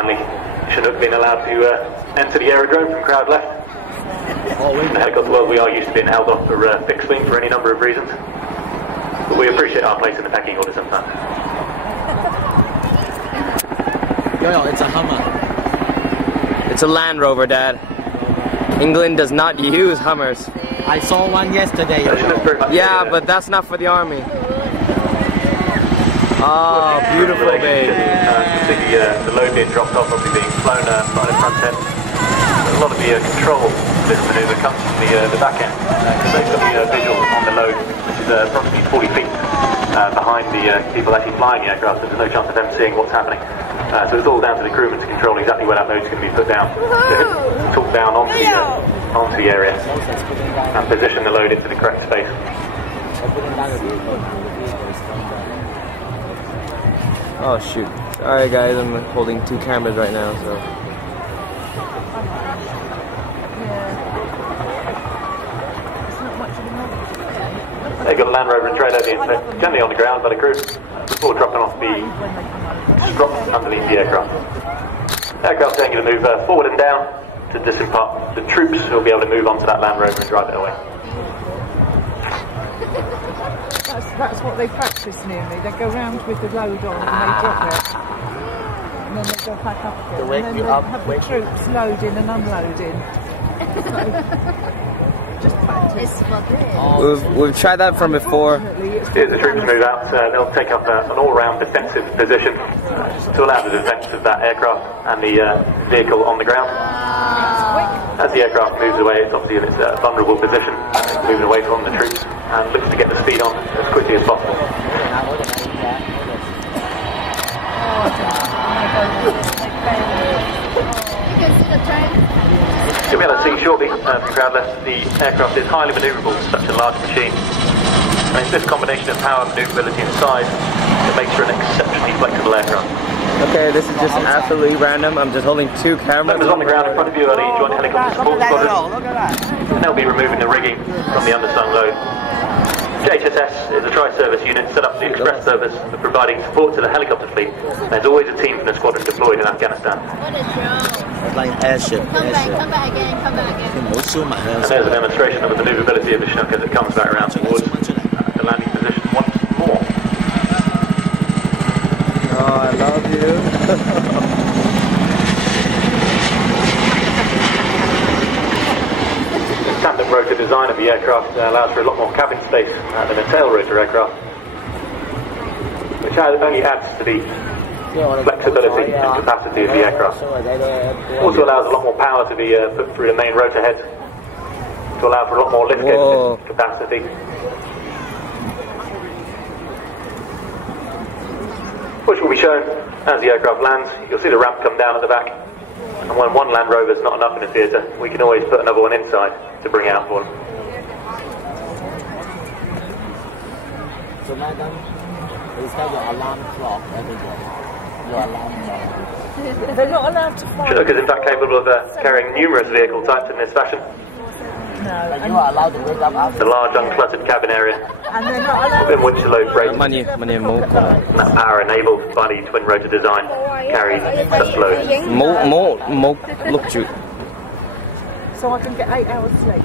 finally, Chinook being allowed to enter the aerodrome from crowd left. In the helicopter world, we are used to being held off for fixed wing for any number of reasons. But we appreciate our place in the pecking order sometimes. Yo, it's a Hummer. It's a Land Rover, Dad. England does not use Hummers. I saw one yesterday. Yeah, but that's not for the army. Oh, beautiful baby. The load being dropped off, obviously being flown by the front end. A lot of the control of this manoeuvre comes from the back end. Because they've got the visual on the load, which is approximately 40 feet behind the people actually flying the aircraft, so there's no chance of them seeing what's happening. So it's all down to the crewman to control exactly where that load's going to be put down. To talk down onto the area and position the load into the correct space. Oh shoot. Alright guys, I'm holding two cameras right now, so. They've got a Land Rover and trailer being gently on the ground by the crew before dropping off the drops underneath the aircraft. The aircraft's then going to move forward and down to disimpart the troops who will be able to move onto that Land Rover and drive it away. That's what they practice near me. They go round with the load on and they drop it. And then they go back up again. And then they have the troops loading and unloading. Just practice. We've tried that from before. Here's the troops move out. They'll take up an all-round defensive position to allow the defence of that aircraft and the vehicle on the ground. As the aircraft moves away, it's obviously in its vulnerable position, moving away from the troops, and looks to get the speed on as quickly as possible. You'll be able to see shortly from crowd left, the aircraft is highly manoeuvrable for such a large machine. And it's this combination of power, manoeuvrability and size that makes for an exceptionally flexible aircraft. Okay, this is just absolutely random. I'm just holding two cameras. Members on the ground in front of you are the Joint Helicopter Support Squadron, and they'll be removing the rigging from the underslung load. CH-47 is a tri-service unit set up for the express service of providing support to the helicopter fleet. There's always a team from the squadron deployed in Afghanistan. It's like Airship. Come back again. And there's a demonstration of the manoeuvrability of the Chinook as it comes back around towards the landing position once more. Oh, I love you. The tandem rotor design of the aircraft allows for a lot more cabin space than a tail rotor aircraft, which only adds to the flexibility and capacity of the aircraft. Also allows a lot more power to be put through the main rotor head to allow for a lot more lift capacity. Which will be shown as the aircraft lands. You'll see the ramp come down at the back, and when one Land Rover is not enough in a theatre, we can always put another one inside to bring out for them. So madam, is that your alarm clock every day? Your alarm clock. They're not allowed to fly. Chinook is in fact capable of carrying numerous vehicle types in this fashion. No. But you are allowed to wake up after. The large uncluttered cabin area, And they're not allowed within which the load brakes, Money and that power enabled by the twin rotor design carries such load. Look shoot. so I can get 8 hours sleep.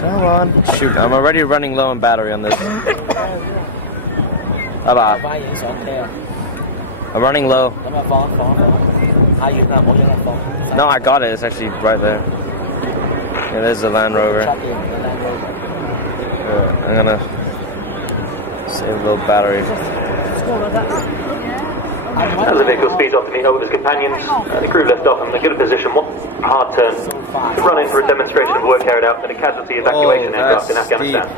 Come on. Shoot, I'm already running low on battery on this. Bye-bye. I'm running low. No, I got it. It's actually right there. Yeah, there's the Land Rover. I'm gonna save a little battery. As the vehicle speeds off to meet up with its companions, the crew lift off and they get a position, one hard turn, to run in for a demonstration of work carried out in a casualty evacuation aircraft in Afghanistan.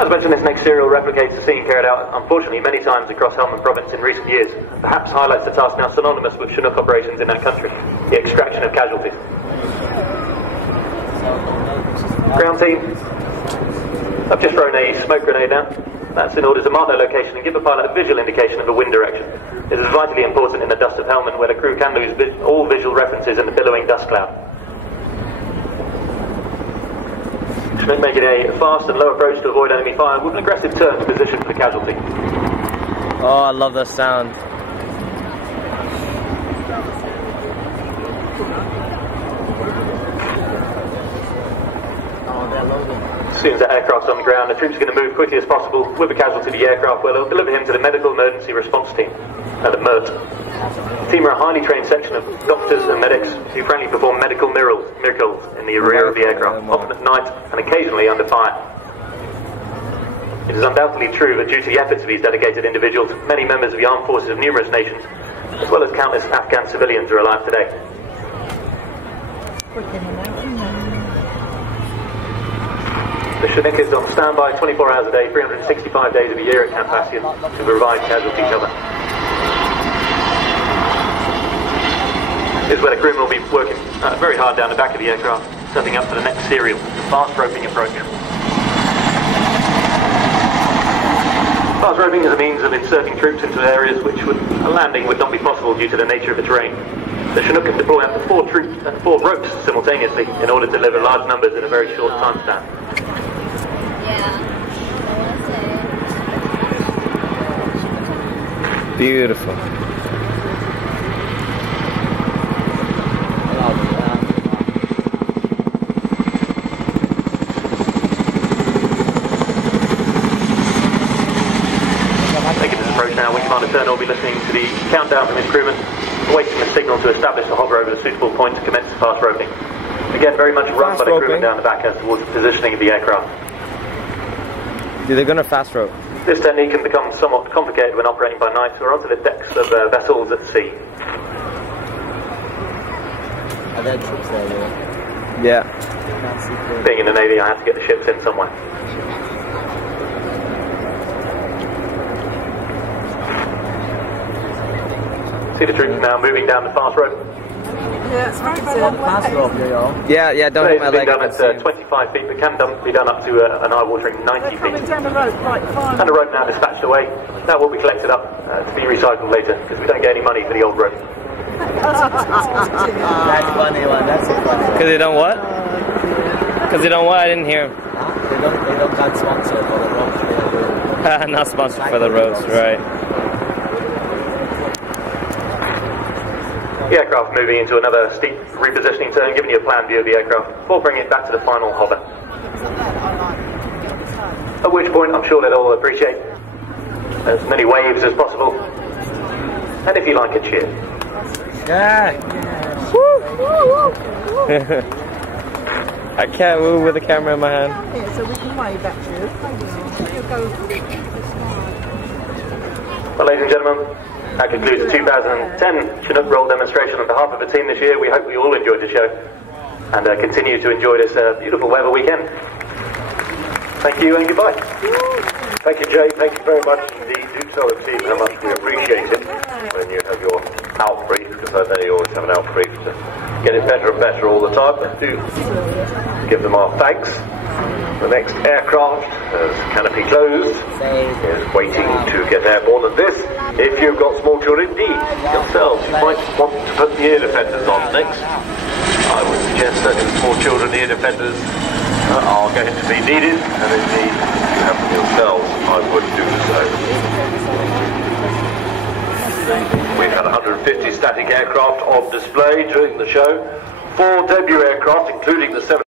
As mentioned, this next serial replicates the scene carried out, unfortunately, many times across Helmand Province in recent years, and perhaps highlights the task now synonymous with Chinook operations in that country, the extraction of casualties. Ground team, I've just thrown a smoke grenade down. That's in order to mark their location and give the pilot a visual indication of the wind direction. It is vitally important in the dust of Helmand, where the crew can lose all visual references in the billowing dust cloud. Chinook making a fast and low approach to avoid enemy fire with an aggressive turn to position for the casualty. Oh, I love the sound. As soon as that aircraft's on the ground, the troops are going to move quickly as possible with the casualty to the aircraft, where they'll deliver him to the Medical Emergency Response Team, the MERT. The team are a highly trained section of doctors and medics who frankly perform medical miracles in the rear of the aircraft, often at night and occasionally under fire. It is undoubtedly true that due to the efforts of these dedicated individuals, many members of the armed forces of numerous nations, as well as countless Afghan civilians, are alive today. The Chinook is on standby 24 hours a day, 365 days of the year at Camp Bastion to provide casualty cover. This is where the crewmen will be working very hard down the back of the aircraft, setting up for the next serial, the fast roping approach. Fast roping is a means of inserting troops into areas which a landing would not be possible due to the nature of the terrain. The Chinook can deploy up to 4 ropes simultaneously in order to deliver large numbers in a very short time span. Beautiful. Making this approach now, Wing Commander Turner will be listening to the countdown from his crewmen, awaiting the signal to establish the hover over a suitable point to commence the fast roping. Again, very much run by the crewmen down the back as towards the positioning of the aircraft. They're going to fast rope. This technique can become somewhat complicated when operating by night or onto the decks of vessels at sea. Are there troops there? Yeah. Being in the Navy, I have to get the ships in somewhere. See the troops now moving down the fast rope. Yeah, it's very good. Yeah, don't hit my leg. It's been done at 25 feet, but can be done up to an eye-watering 90 feet. Coming down the road, right, fine. And the rope now dispatched away. That will be collected up to be recycled later, because we don't get any money for the old rope. That's funny one. That's a funny one. Because they don't what? Because they don't what? I didn't hear him. They don't got sponsored for the ropes. Not sponsored for the ropes, right. The aircraft moving into another steep repositioning turn, giving you a plan view of the aircraft before bringing it back to the final hover. At which point, I'm sure they'll all appreciate as many waves as possible, and if you like, a cheer. Yeah. I can't move with the camera in my hand. Yeah, so we can wave at you. You'll go. Well, ladies and gentlemen, that concludes the 2010 Chinook roll demonstration on behalf of the team this year. We hope you all enjoyed the show and continue to enjoy this beautiful weather weekend. Thank you and goodbye. Thank you, Jay. Thank you very much indeed. Do tell the team how much we appreciate it when you have your out brief, because I know you always have an out brief to get it better and better all the time. But do give them our thanks. The next aircraft, as canopy closed, is waiting to get airborne. And this, if you've got small children, indeed, yourselves, you might want to put the ear defenders on next. I would suggest that if small children ear defenders are going to be needed, and indeed you have them yourselves, I would do so. We've had 150 static aircraft on display during the show, 4 debut aircraft, including the 7